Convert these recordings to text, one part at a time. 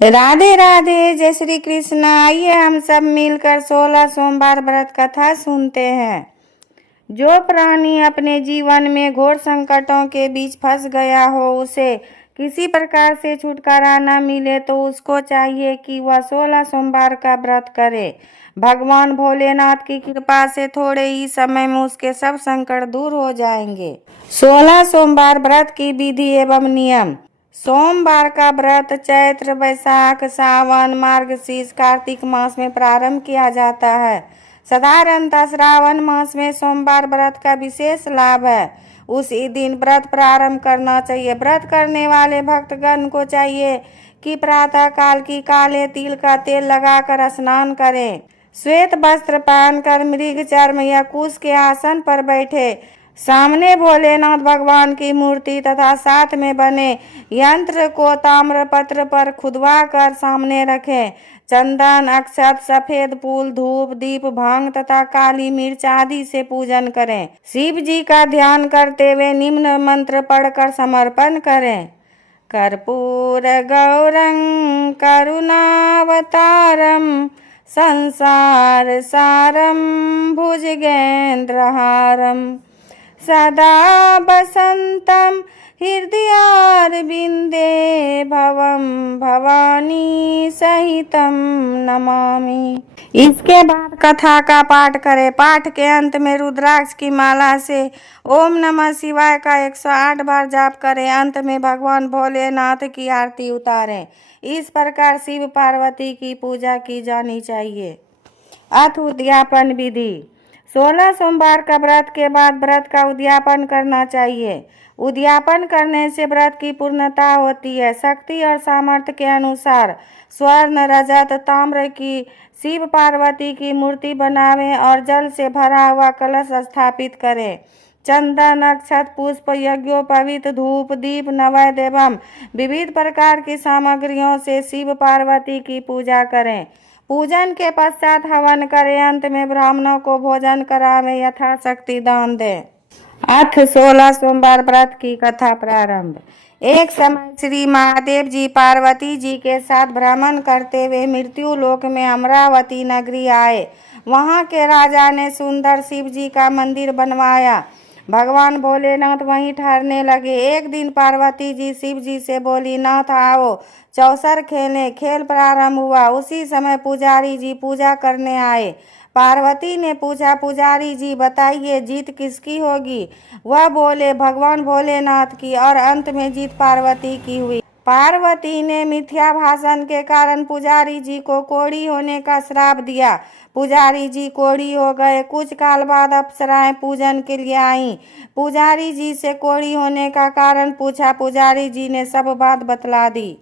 राधे राधे, जय श्री कृष्ण। आइए हम सब मिलकर 16 सोमवार व्रत कथा सुनते हैं। जो प्राणी अपने जीवन में घोर संकटों के बीच फंस गया हो, उसे किसी प्रकार से छुटकारा न मिले तो उसको चाहिए कि वह 16 सोमवार का व्रत करे। भगवान भोलेनाथ की कृपा से थोड़े ही समय में उसके सब संकट दूर हो जाएंगे। 16 सोमवार व्रत की विधि एवं नियम। सोमवार का व्रत चैत्र, वैशाख, सावन, मार्गशीर्ष, कार्तिक मास में प्रारंभ किया जाता है। साधारणतः श्रावण मास में सोमवार व्रत का विशेष लाभ है। उसी दिन व्रत प्रारंभ करना चाहिए। व्रत करने वाले भक्तगण को चाहिए कि प्रातः काल की काले तिल का तेल लगाकर स्नान करें, श्वेत वस्त्र पहनकर मृग चर्म या कुश के आसन पर बैठे, सामने भोलेनाथ भगवान की मूर्ति तथा साथ में बने यंत्र को ताम्र पत्र पर खुदवा कर सामने रखें। चंदन, अक्षत, सफेद फूल, धूप, दीप, भांग तथा काली मिर्च आदि से पूजन करें। शिव जी का ध्यान करते हुए निम्न मंत्र पढ़कर समर्पण करें। कर्पूर गौरं करुणावतारम संसार सारम भुजगेन्द्रहारम सदा बसंतम हृदयारविंदे भवम भवानी सहितम नमामि। इसके बाद कथा का पाठ करें। पाठ के अंत में रुद्राक्ष की माला से ओम नमः शिवाय का 108 बार जाप करें। अंत में भगवान भोलेनाथ की आरती उतारें। इस प्रकार शिव पार्वती की पूजा की जानी चाहिए। अथ उद्यापन विधि। 16 सोमवार का व्रत के बाद व्रत का उद्यापन करना चाहिए। उद्यापन करने से व्रत की पूर्णता होती है। शक्ति और सामर्थ्य के अनुसार स्वर्ण, रजत, ताम्र की शिव पार्वती की मूर्ति बनावें और जल से भरा हुआ कलश स्थापित करें। चंदन, अक्षत, पुष्प, यज्ञोपवीत, धूप, दीप, नैवेद्य एवं विविध प्रकार की सामग्रियों से शिव पार्वती की पूजा करें। पूजन के पश्चात हवन करें। अंत में ब्राह्मणों को भोजन करावें, यथाशक्ति दान दें। अथ 16 सोमवार व्रत की कथा प्रारंभ। एक समय श्री महादेव जी पार्वती जी के साथ भ्रमण करते हुए मृत्यु लोक में अमरावती नगरी आए। वहां के राजा ने सुंदर शिव जी का मंदिर बनवाया। भगवान भोलेनाथ वहीं ठहरने लगे। एक दिन पार्वती जी शिव जी से बोली, नाथ आओ चौसर खेलें। खेल प्रारंभ हुआ। उसी समय पुजारी जी पूजा करने आए। पार्वती ने पूछा, पुजारी जी बताइए जीत किसकी होगी? वह बोले, भगवान भोलेनाथ की। और अंत में जीत पार्वती की हुई। पार्वती ने मिथ्या भाषण के कारण पुजारी जी को कोढ़ी होने का श्राप दिया। पुजारी जी कोढ़ी हो गए। कुछ काल बाद अप्सराएं पूजन के लिए आईं। पुजारी जी से कोढ़ी होने का कारण पूछा। पुजारी जी ने सब बात बतला दी।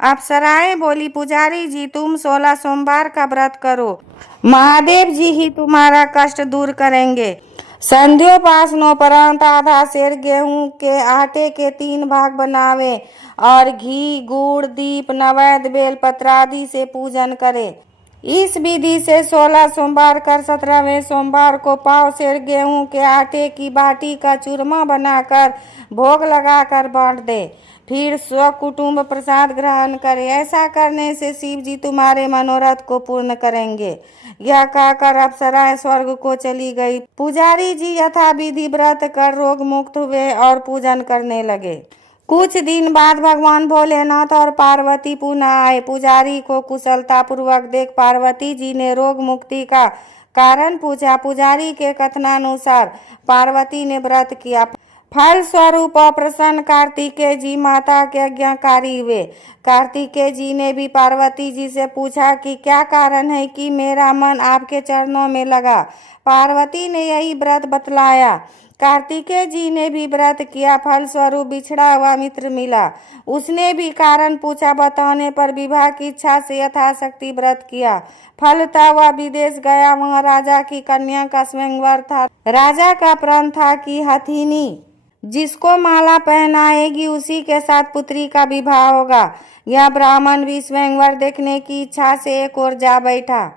अप्सराएं बोली, पुजारी जी तुम 16 सोमवार का व्रत करो, महादेव जी ही तुम्हारा कष्ट दूर करेंगे। संध्योपासनोपरांत आधा सेर गेहूं के आटे के 3 भाग बनावे और घी, गुड़, दीप, नैवेद्य, बेलपत्र आदि से पूजन करे। इस विधि से 16 सोमवार कर 17वें सोमवार को पाव सेर गेहूं के आटे की बाटी का चूरमा बनाकर भोग लगाकर बांट दे। फिर स्वकुटुंब प्रसाद ग्रहण करे। ऐसा करने से शिव जी तुम्हारे मनोरथ को पूर्ण करेंगे। यह कहकर अप्सराएं स्वर्ग को चली गई। पुजारी जी यथाविधि व्रत कर रोग मुक्त हुए और पूजन करने लगे। कुछ दिन बाद भगवान भोलेनाथ और पार्वती पुनः आए। पुजारी को कुशलता पूर्वक देख पार्वती जी ने रोग मुक्ति का कारण पूछा। पुजारी के कथनानुसार पार्वती ने व्रत किया। फल स्वरूप प्रसन्न कार्तिकेय जी माता के आज्ञाकारी हुए। कार्तिकेय जी ने भी पार्वती जी से पूछा कि क्या कारण है कि मेरा मन आपके चरणों में लगा। पार्वती ने यही व्रत बतलाया। कार्तिकेय जी ने भी व्रत किया। फल स्वरूप बिछड़ा हुआ मित्र मिला। उसने भी कारण पूछा। बताने पर विवाह की इच्छा से यथाशक्ति व्रत किया। फलतः वह विदेश गया। वहाँ राजा की कन्या का स्वयंवर था। राजा का प्रण था कि हथिनी जिसको माला पहनाएगी उसी के साथ पुत्री का विवाह होगा। यह ब्राह्मण भी स्वयंवर देखने की इच्छा से एक ओर जा बैठा।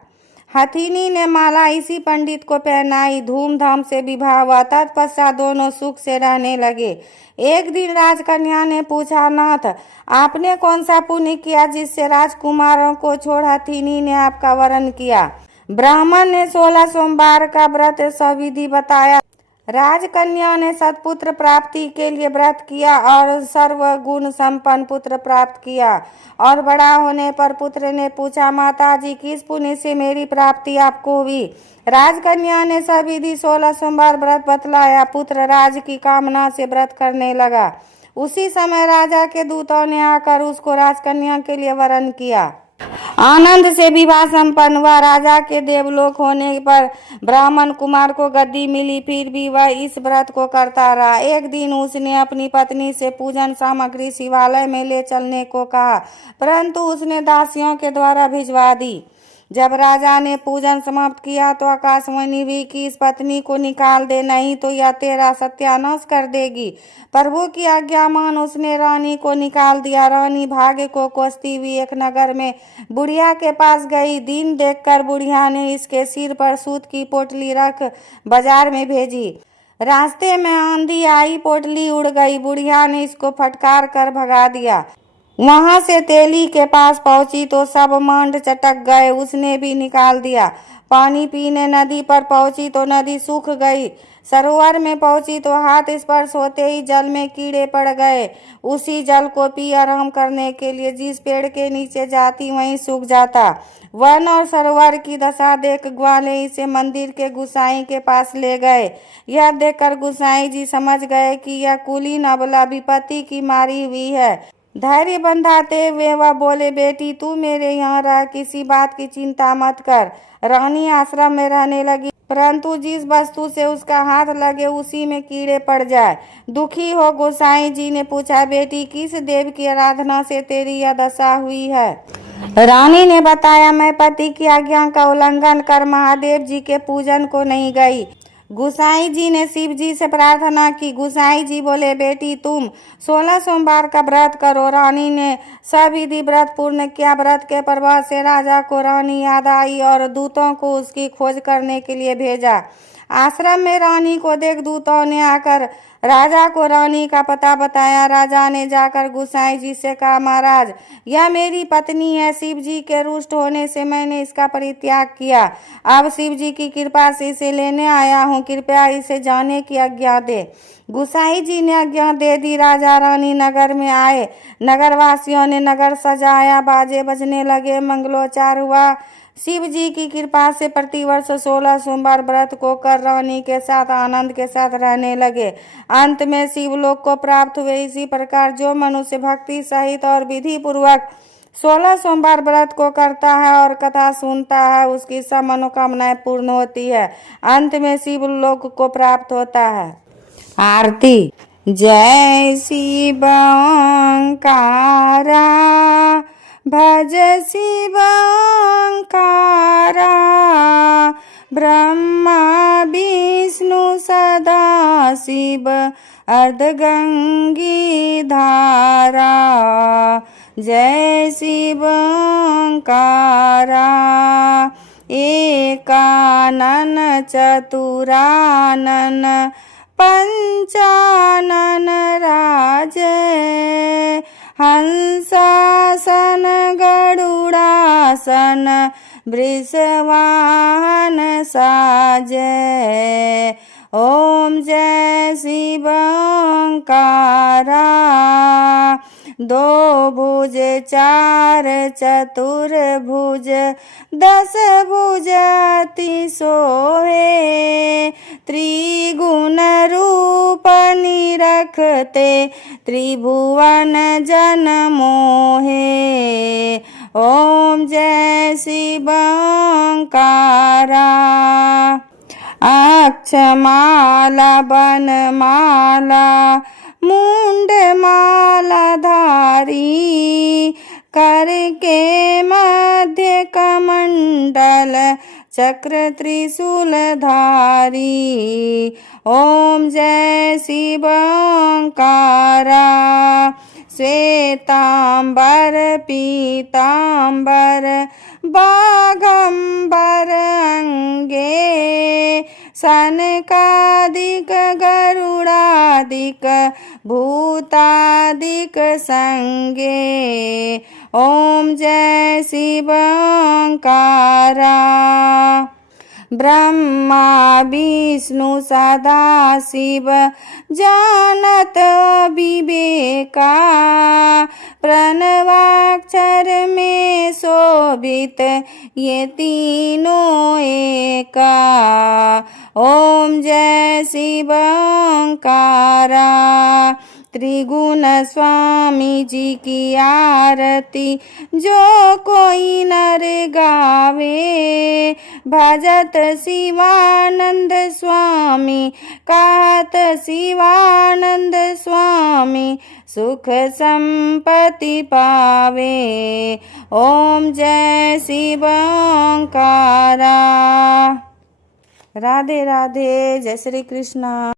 हथिनी ने माला इसी पंडित को पहनाई। धूमधाम से विवाह हुआ। तत्पश्चात दोनों सुख से रहने लगे। एक दिन राजकन्या ने पूछा, नाथ, आपने कौन सा पुण्य किया जिससे राजकुमारों को छोड़ हथिनी ने आपका वरण किया? ब्राह्मण ने 16 सोमवार का व्रत सविधि बताया। राजकन्या ने सत्पुत्र प्राप्ति के लिए व्रत किया और सर्वगुण संपन्न पुत्र प्राप्त किया। और बड़ा होने पर पुत्र ने पूछा, माताजी, किस पुण्य से मेरी प्राप्ति आपको हुई? राजकन्या ने सविधि 16 सोमवार व्रत बतलाया। पुत्र राज की कामना से व्रत करने लगा। उसी समय राजा के दूतों ने आकर उसको राजकन्या के लिए वरण किया। आनंद से विवाह संपन्न हुआ। राजा के देवलोक होने पर ब्राह्मण कुमार को गद्दी मिली, फिर भी वह इस व्रत को करता रहा। एक दिन उसने अपनी पत्नी से पूजन सामग्री शिवालय में ले चलने को कहा, परंतु उसने दासियों के द्वारा भिजवा दी। जब राजा ने पूजन समाप्त किया तो आकाशवाणी हुई कि इस पत्नी को निकाल दे, नहीं तो यह तेरा सत्यानाश कर देगी। प्रभु की आज्ञा मान उसने रानी को निकाल दिया। रानी भाग्य को कोसती हुई एक नगर में बुढ़िया के पास गई। दिन देखकर बुढ़िया ने इसके सिर पर सूत की पोटली रख बाजार में भेजी। रास्ते में आंधी आई, पोटली उड़ गई। बुढ़िया ने इसको फटकार कर भगा दिया। वहां से तेली के पास पहुंची तो सब मांड चटक गए। उसने भी निकाल दिया। पानी पीने नदी पर पहुंची तो नदी सूख गई। सरोवर में पहुंची तो हाथ स्पर्श होते ही जल में कीड़े पड़ गए। उसी जल को पी आराम करने के लिए जिस पेड़ के नीचे जाती वहीं सूख जाता। वन और सरोवर की दशा देख ग्वाले इसे मंदिर के गुसाई के पास ले गए। यह देखकर गुसाई जी समझ गए कि यह कुलीन अबला विपत्ति की मारी हुई है। धैर्य बंधाते हुए वह बोले, बेटी, तू मेरे यहाँ रह, किसी बात की चिंता मत कर। रानी आश्रम में रहने लगी, परंतु जिस वस्तु से उसका हाथ लगे उसी में कीड़े पड़ जाए। दुखी हो गोसाई जी ने पूछा, बेटी, किस देव की आराधना से तेरी यह दशा हुई है? रानी ने बताया, मैं पति की आज्ञा का उल्लंघन कर महादेव जी के पूजन को नहीं गई। गुसाई जी ने शिव जी से प्रार्थना की। गुसाई जी बोले, बेटी, तुम 16 सोमवार का व्रत करो। रानी ने सविधि व्रत पूर्ण किया। व्रत के प्रभाव से राजा को रानी याद आई और दूतों को उसकी खोज करने के लिए भेजा। आश्रम में रानी को देख दूतों ने आकर राजा को रानी का पता बताया। राजा ने जाकर गुसाई जी से कहा, महाराज, यह मेरी पत्नी है। शिव जी के रुष्ट होने से मैंने इसका परित्याग किया। अब शिव जी की कृपा से इसे लेने आया हूँ। कृपया इसे जाने की आज्ञा दे। गुसाई जी ने आज्ञा दे दी। राजा रानी नगर में आए। नगरवासियों ने नगर सजाया, बाजे बजने लगे, मंगलोच्चार हुआ। शिव जी की कृपा से प्रतिवर्ष 16 सोमवार व्रत को कर रानी के साथ आनंद के साथ रहने लगे। अंत में शिवलोक को प्राप्त हुए। इसी प्रकार जो मनुष्य भक्ति सहित और विधि पूर्वक 16 सोमवार व्रत को करता है और कथा सुनता है, उसकी सब मनोकामनाएं पूर्ण होती है। अंत में शिवलोक को प्राप्त होता है। आरती। जय शिव ओंकारा, भज शिव ओंकारा, ब्रह्मा विष्णु सदा शिव, अर्धगंगी धारा। जय शिव ओंकारा, एकानन चतुरानन, पंचानन राजे, हंसासन गरुड़ासन, वृषवाहन साजे। ओम जय शिव ओंकारा, दो भुज चार चतुर्भुज, 10 भुज अति सोहे, त्रिगुण रूप निरखते, त्रिभुवन जन मोहे। ओम जय शिव ओंकारा, अक्षमाला बनमाला, मुंड माला धारी, करके मध्य कमंडल, चक्र त्रिशूल धारी। ओम जय शिव ओंकारा, श्वेतांबर पीतांबर, बाघंबर अंगे सनकादिक गरुडादिक भूतादिक संगे। ओम जय शिव ओंकारा। ब्रह्मा विष्णु सदा शिव जानत विवेका। प्रणवाक्षर में शोभित ये तीनों एका। ओम जय शिव ओंकारा। त्रिगुण स्वामी जी की आरती जो कोई नर गावे। भजत शिवानंद स्वामी कहत शिवानंद स्वामी सुख संपत्ति पावे। ओम जय शिव ओंकारा। राधे राधे। जय श्री कृष्ण।